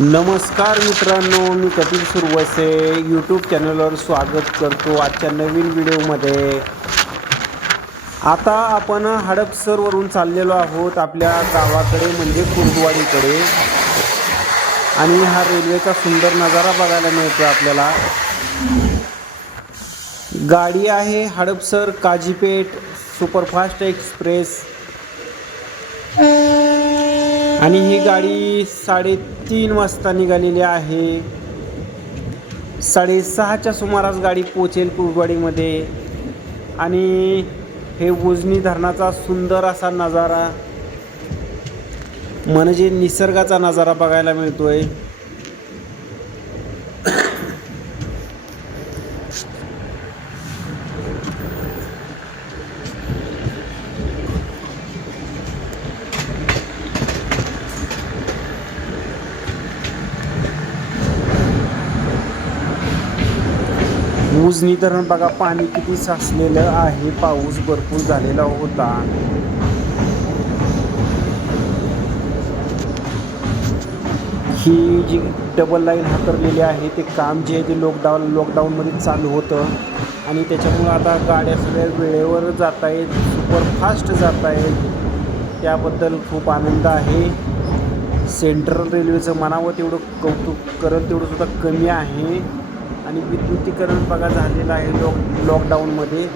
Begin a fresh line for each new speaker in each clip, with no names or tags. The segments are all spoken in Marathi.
नमस्कार मित्रांनो मी कपिल सुरवसे यूट्यूब चॅनलवर स्वागत करतो आजच्या नवीन व्हिडिओमध्ये आता आपण हडपसरवरून चाललेलो आहोत आपल्या गावाकडे म्हणजे कुर्डवाडीकडे. आणि हा रेल्वेचा सुंदर नजारा बघायला मिळतो आपल्याला. गाडी आहे हडपसर काजीपेठ सुपरफास्ट एक्सप्रेस. आणि ही गाडी साडेतीन वाजता निघालेली आहे. साडेसहाच्या सुमारास गाडी पोचेल कुरवाडीमध्ये आणि हे उजनी धरणाचा सुंदर असा नजारा म्हणजे निसर्गाचा नजारा बघायला मिळतो आहे उजनी धरण बघा पाणी किती साचलेलं आहे पाऊस भरपूर झालेला होता. ही जी डबल लाईन हातरलेली आहे ते काम जे आहे ते लॉकडाऊन लॉकडाऊनमध्ये चालू होतं. आणि त्याच्यामुळं आता गाड्या सगळ्या वेळेवर जात आहेत सुपरफास्ट जात आहेत. त्याबद्दल खूप आनंद आहे. सेंट्रल रेल्वेचं म्हणावं तेवढं कौतुक करत तेवढंसुद्धा कमी आहे. आणि विद्युतीकरण बघा झालेलं आहे लॉक लॉकडाऊनमध्ये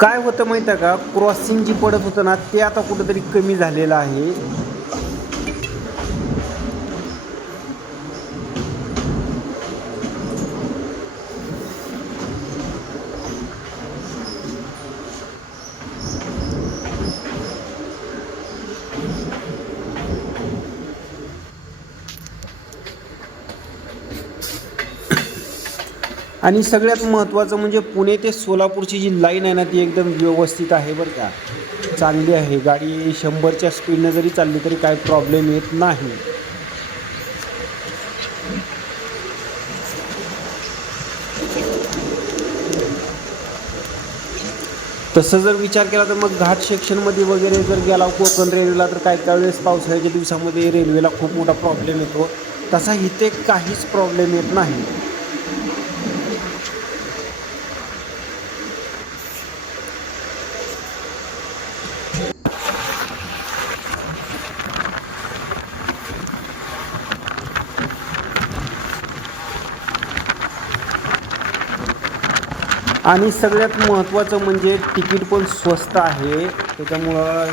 काय होतं माहिती आहे का? क्रॉसिंग जी पडत होतं ना ते आता कुठंतरी कमी झालेलं आहे. आणि सगळ्यात महत्त्वाचं म्हणजे पुणे ते सोलापूरची जी लाईन आहे ना ती एकदम व्यवस्थित आहे बरं का. चांगली आहे. गाडी शंभरच्या स्पीडनं जरी चालली तरी काय प्रॉब्लेम येत नाही. तसं जर विचार केला तर मग घाट सेक्शनमध्ये वगैरे जर गेला कोकण रेल्वेला तर काय काय वेळेस पावसाळ्याच्या दिवसामध्ये रेल्वेला खूप मोठा प्रॉब्लेम येतो. तसा इथे काहीच प्रॉब्लेम येत नाही. आणि सगळ्यात महत्त्वाचं म्हणजे तिकीट पण स्वस्त आहे. त्याच्यामुळं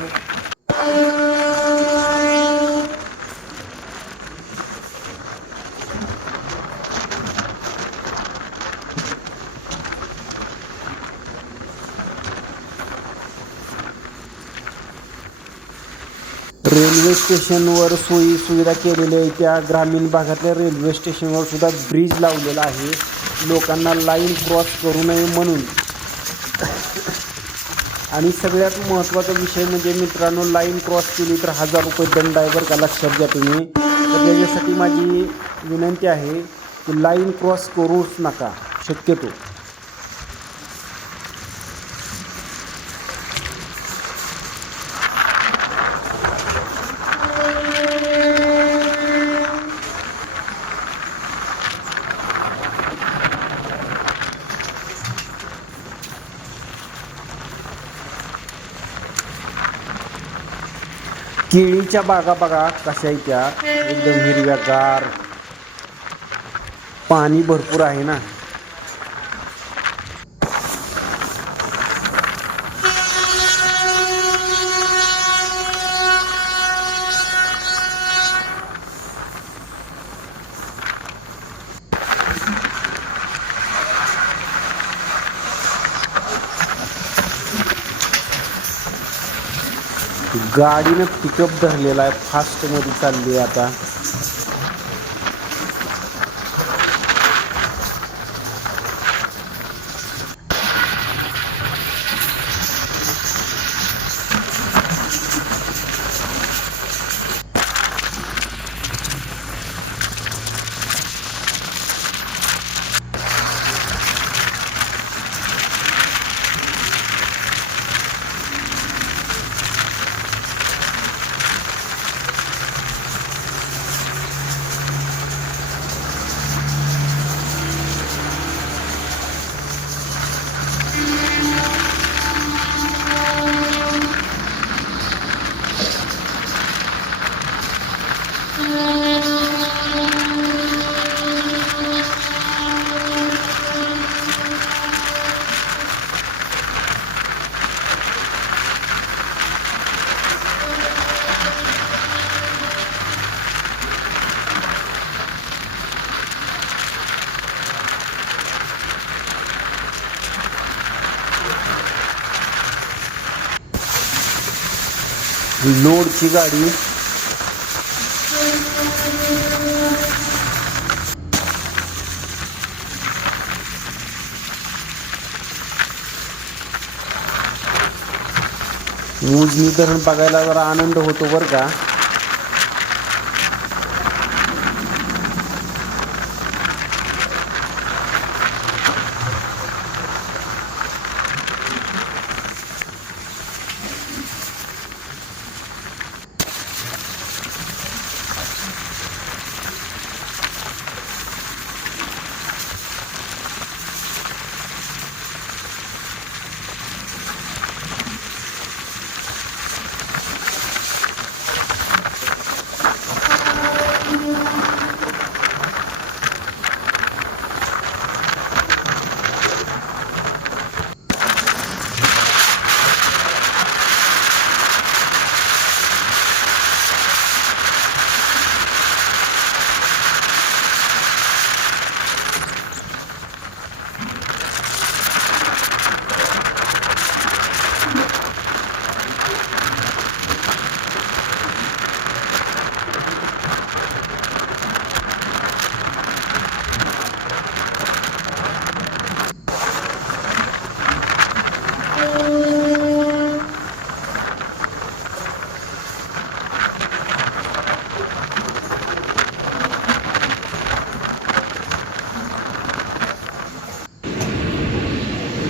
रेल्वे स्टेशनवर सोयी सुविधा केलेल्या आहे त्या ग्रामीण भागातल्या रेल्वे स्टेशनवर सुद्धा ब्रिज लावलेला आहे. लोकांना लाईन क्रॉस करू नये म्हणून. आणि सगळ्यात महत्त्वाचा विषय म्हणजे मित्रांनो लाईन क्रॉस केली तर हजार रुपये दंड आहे बरं का लक्षात घ्या तुम्ही. तर त्याच्यासाठी माझी विनंती आहे की लाईन क्रॉस करूच नका शक्यतो. केळीच्या बागा बघा कशा आहेत त्या. एकदम हिरव्यागार. पाणी भरपूर आहे ना. गाडीनं पिकअप धरलेला आहे. फास्टमध्ये चालली आहे आता. लोडची गाडी. उजनी धरण बघायला जरा आनंद होतो बरं का.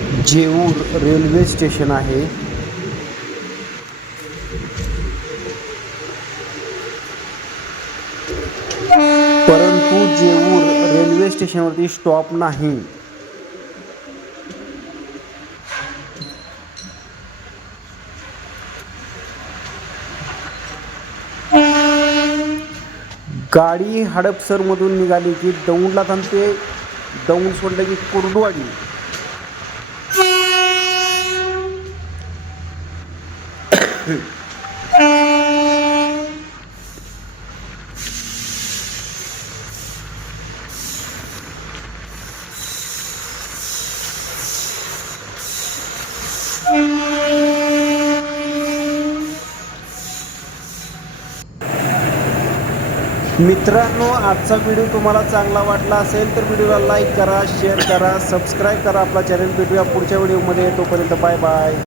जेऊर रेल्वे स्टेशन आहे. परंतु जेऊर रेल्वे स्टेशनवरती स्टॉप नाही. गाडी हडपसरमधून निघाली की दौंडला थांबते. दौंड सोडलं की कुर्डवाडी. मित्रांनो आजचा व्हिडिओ तुम्हाला चांगला वाटला असेल तर व्हिडिओला लाईक करा शेअर करा सबस्क्राईब करा आपला चॅनल भेटूया पुढच्या व्हिडिओमध्ये तोपर्यंत बाय बाय